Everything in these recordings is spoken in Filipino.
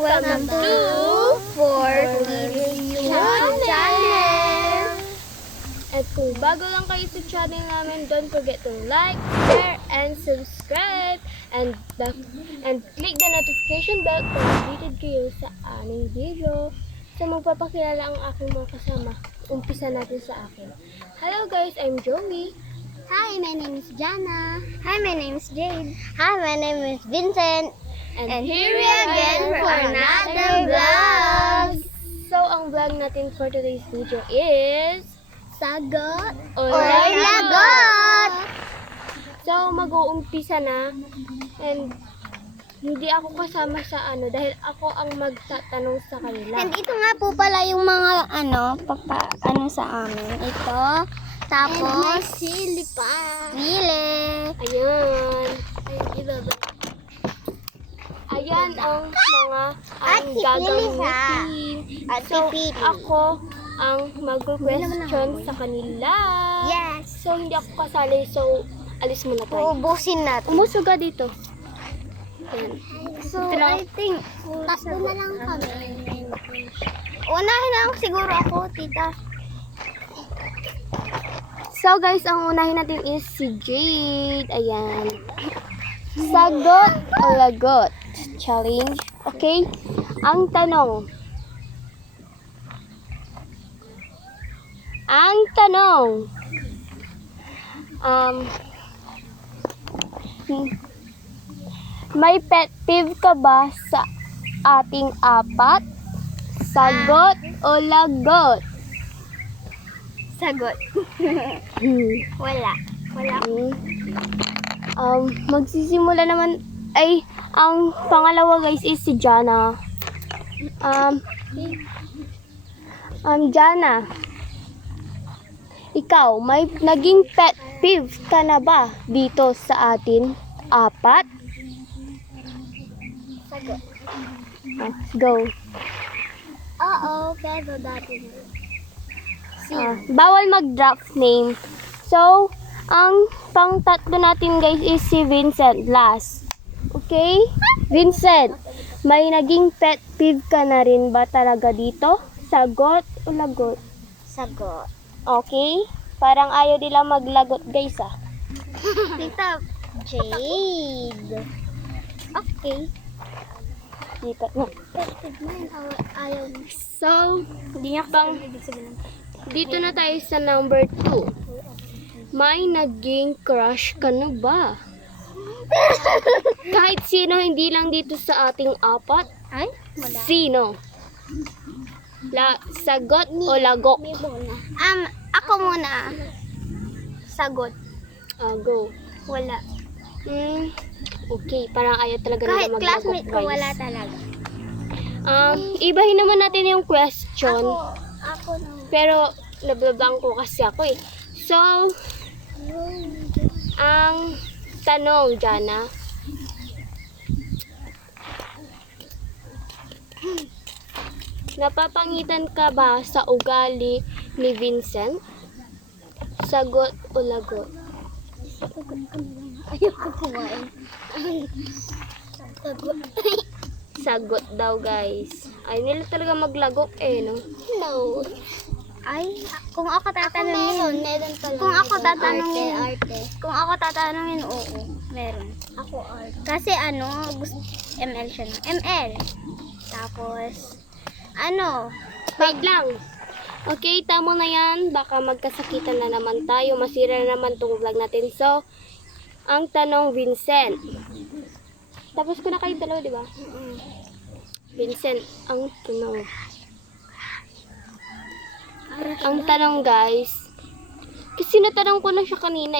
welcome to For Kids Channel! At kung bago lang kayo sa channel namin, don't forget to like, share, and subscribe. And click the notification bell para updated kayo sa aming video. So magpapakilala ang aking mga kasama. Umpisa natin sa akin. Hello guys, I'm Joey. Hi, my name is Jana. Hi, my name is Jade. Hi, my name is Vincent. And here we again for another vlog. So ang vlog natin for today's video is Sagot or lagot. So mag-uumpisa na and hindi ako kasama sa dahil ako ang magtatanong sa kanila. And ito nga po pala yung mga sa amin. Ito. Tapos, sili pa. Sili. Ayan. Ayan ang mga ang gagamitin. So, ako ang mag-question sa kanila. Yes. So, hindi ako kasali. So, alis muna tayo. Uubusin natin. Umusog ka dito. Ayan. So, I think, tatlo na lang kami. Unahin lang siguro ako, tita. So, guys, ang unahin natin is si Jade. Ayan. Sagot o lagot? Challenge. Okay? Ang tanong. May pet peeve ka ba sa ating apat? Sagot o lagot? Sagot. Wala. Magsisimula naman ay ang pangalawa guys is si Jana. Jana, ikaw may naging pet peeve ka na ba dito sa atin apat? Sagot. Go. Oo, pero dati na. Bawal mag-draft name. So, ang pang-tatlo natin guys is si Vincent last. Okay? Vincent, may naging pet peeve ka na rin ba talaga dito? Sagot o lagot? Sagot. Okay? Parang ayaw nila maglagot guys Tita Jade. Okay. Dito. No. Ayaw mo. So, dito na tayo sa number 2. May naging crush ka na ba? Kahit sino, hindi lang dito sa ating apat. Ay? Wala. Sino? Sagot o lagok? Ako muna. Sagot. Go. Wala. Okay, parang ayaw talaga Kahit nila maglagok classmate ko, guys. wala talaga. Ibahin naman natin yung question. Ako na. Pero, nablabang ko kasi ako eh. So, ang tanong, Jana. Napapangitan ka ba sa ugali ni Vincent? Sagot o lagot? Ayoko kumain. Sagot. Sagot daw guys. Ay nila talaga maglagok no? No. Ay, kung ako tatanungin. Meron pala. Kung ako tatanungin. Kung ako tatanungin, oo. Meron. Ako art. Kasi gusto, ML siya na. ML. Tapos, Wait lang. Okay, tama na yan. Baka magkasakitan na naman tayo. Masira na naman tong vlog natin. So, ang tanong, Vincent. Tapos ko na kayo dalawa, di ba? Vincent, ang tanong. Ang tanong, guys. Kasi natanong ko na siya kanina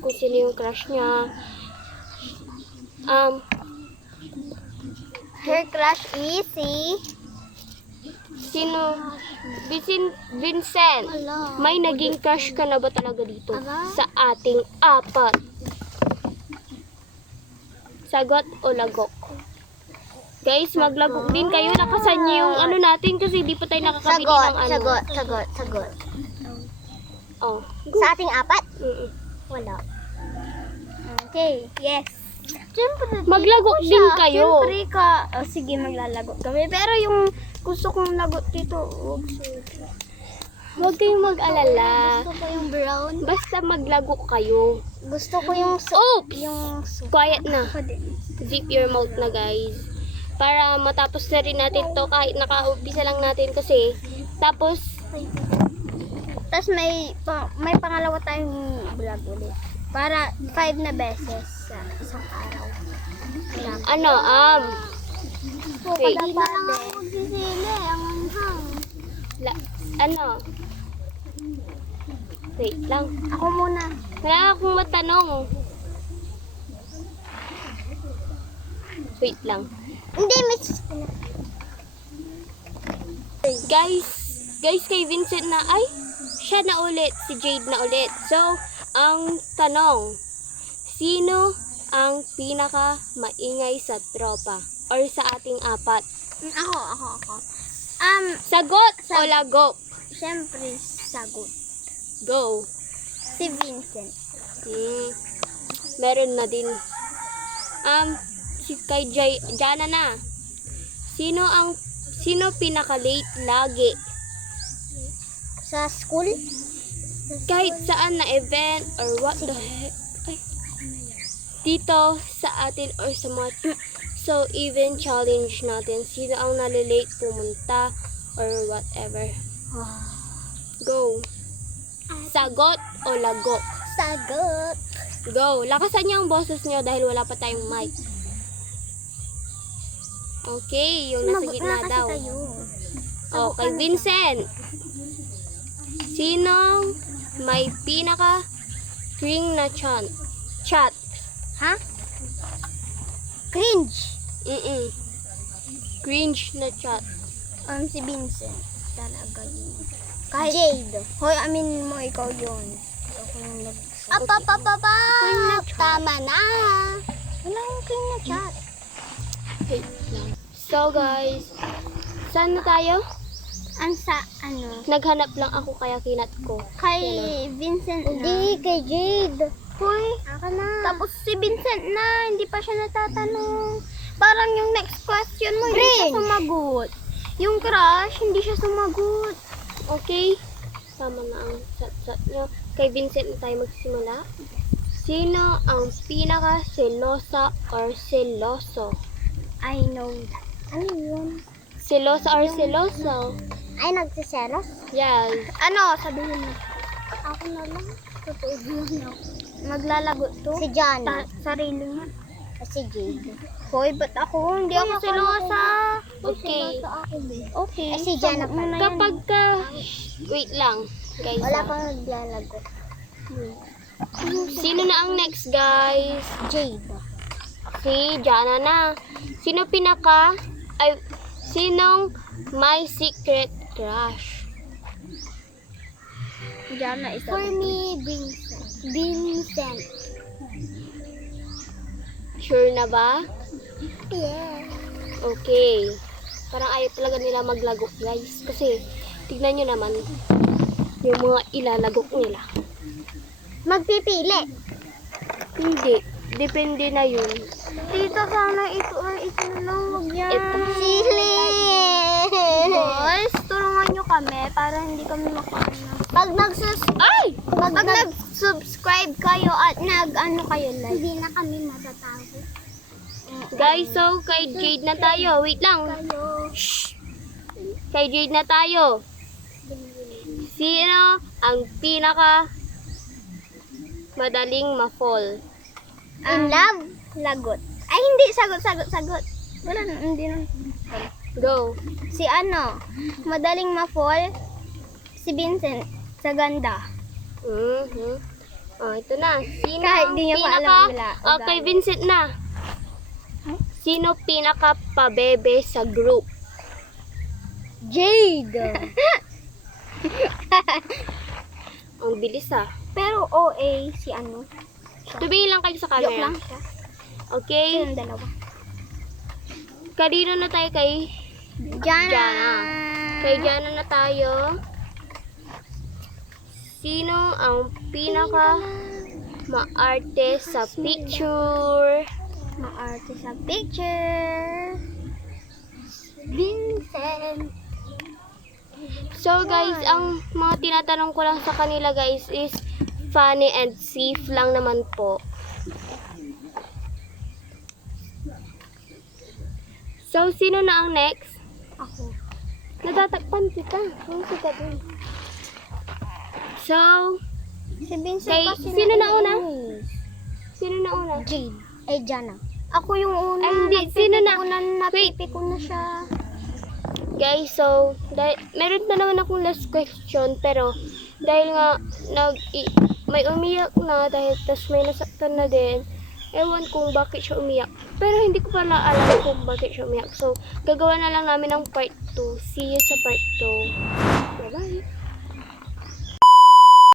kung sino yung crush niya. her crush is Sino? Vincent, may naging crush ka na ba talaga dito sa ating apat? Sagot o lagok? Guys, maglagok din kayo. Nakasan niyo yung natin kasi di pa tayo nakakabili ng Sagot. Oh. Sa ating apat? Mm-mm. Wala. Okay, yes. Siyempre, Maglago dito din siya. kayo. Siyempre sige, maglalagot kami. Pero yung gusto kong lagot dito, Huwag kayong mag-alala. Gusto ko yung brown. Basta maglago kayo. Gusto ko yung Oops! yung Quiet na. Ako din. Zip your mouth na, guys. Para matapos na rin natin to kahit nakaumpisa lang natin kasi. Tapos, Tapos may pangalawa tayong vlog ulit. Para 5 na beses sa isang araw. ano, wait. Hindi na lang ako magsisili. Ang anghang. Ano? Wait lang. Ako muna. Wala akong matanong. Wait lang. Hindi, miss. Guys, kay Vincent na, ay, siya na ulit, si Jade na ulit. So, ang tanong, sino ang pinaka maingay sa tropa? Or sa ating apat? Ako. Sagot o lagok? Siyempre, sagot. Go. Si Vincent. Meron na din. Si kay Jana na. Sino pinaka-late lagi? Sa school? Kahit saan na event or what the heck. Ay. Dito sa atin or sa mga so even challenge natin. Sino ang nalilate pumunta or whatever. Go. Sagot o lagok? Sagot. Go. Lakasan niyo ang boses niyo dahil wala pa tayong mic. Okay, yung nasa gitna daw. Okay, Vincent. Sinong may pinaka cring na chat? Ha? Cringe. Cringe na chat. Si Vincent. Talaga yun. Kahit Jade. Hoy, aminin mo ikaw yun. Ako yung Tama na. Wala akong cring na chat. Wait lang. So guys, saan na tayo? Naghanap lang ako kaya kinat ko. Kay Vincent na. Hindi, kay Jade. Hoy, ako na. Tapos si Vincent na, hindi pa siya natatanong. Parang yung next question mo, hindi siya sumagot. Yung crush, hindi siya sumagot. Okay? Tama na ang sat-sat nyo. Kay Vincent na tayo magsimula. Sino ang pinaka-selosa or seloso? I know that. Ano yun? Selosa or seloso? Ay, nagsiselos? Yes. Ano, sabihin mo. Ako na lang. Totoo lang ako. Maglalagot to? Si Jana. Sarili mo. Si Jade. Hoy, ba't ako? Hindi ako selosa. Okay. Okay. Si Jana pa. Kapag ka... Wait lang, guys. Wala pang naglalagot. Sino na ang next, guys? Jade. Si Jana na. Sinong may secret crush? Jana is for me, Vincent. Sure na ba? Yeah. Okay. Parang ayaw talaga nila maglagok, guys. Kasi, tignan nyo naman yung mga ilalagok nila. Magpipili. Hindi. Depende na yun. Tita, sana ito or ito na lang. Huwag yan. Ito. Sili! Guys, tulungan nyo kami para hindi kami makaano. Pag nag-subscribe kayo at nag-ano kayo like. Hindi na kami matatago. Guys, so, kay Jade na tayo. Wait lang. Shh. Kay Jade na tayo. Sino ang pinaka madaling ma-fall? In love? Lagot. Ay, hindi. Sagot. Wala na. Hindi na. Go. Si ano? Madaling ma-fall? Si Vincent. Sa ganda. Oh, ito na. Sino Kahit ang di niya pa pinaka... alam wala. Okay, Vincent na. Sino pinaka pabebe sa group? Jade. Ang bilis ah. Pero OA si ano? Tumingin lang kayo sa Joke camera. lang siya. Okay. Yung dalawa. Kanino na tayo kay Jana. Kay Jana na tayo. Sino ang pinaka maarte sa picture? Maarte sa picture. Vincent. So guys, ang mga tinatanong ko lang sa kanila guys is funny and safe lang naman po. So, sino na ang next? Ako. Natatakpan kita. Ang sikat mo. So, Si Vincent kay, kasi sino na una? naiinis. Sino na una? Jade. Ay, Jana. Ako yung una. Ay, hindi. Sino na? Napipiko na siya. Guys, so, meron pa naman akong last question, pero dahil nga may umiyak na dahil tas may nasaktan na din, ewan kung bakit siya umiyak. Pero hindi ko pala alam kung bakit siya umiyak. So, gagawa na lang namin ng part 2. See you sa part 2. Bye-bye!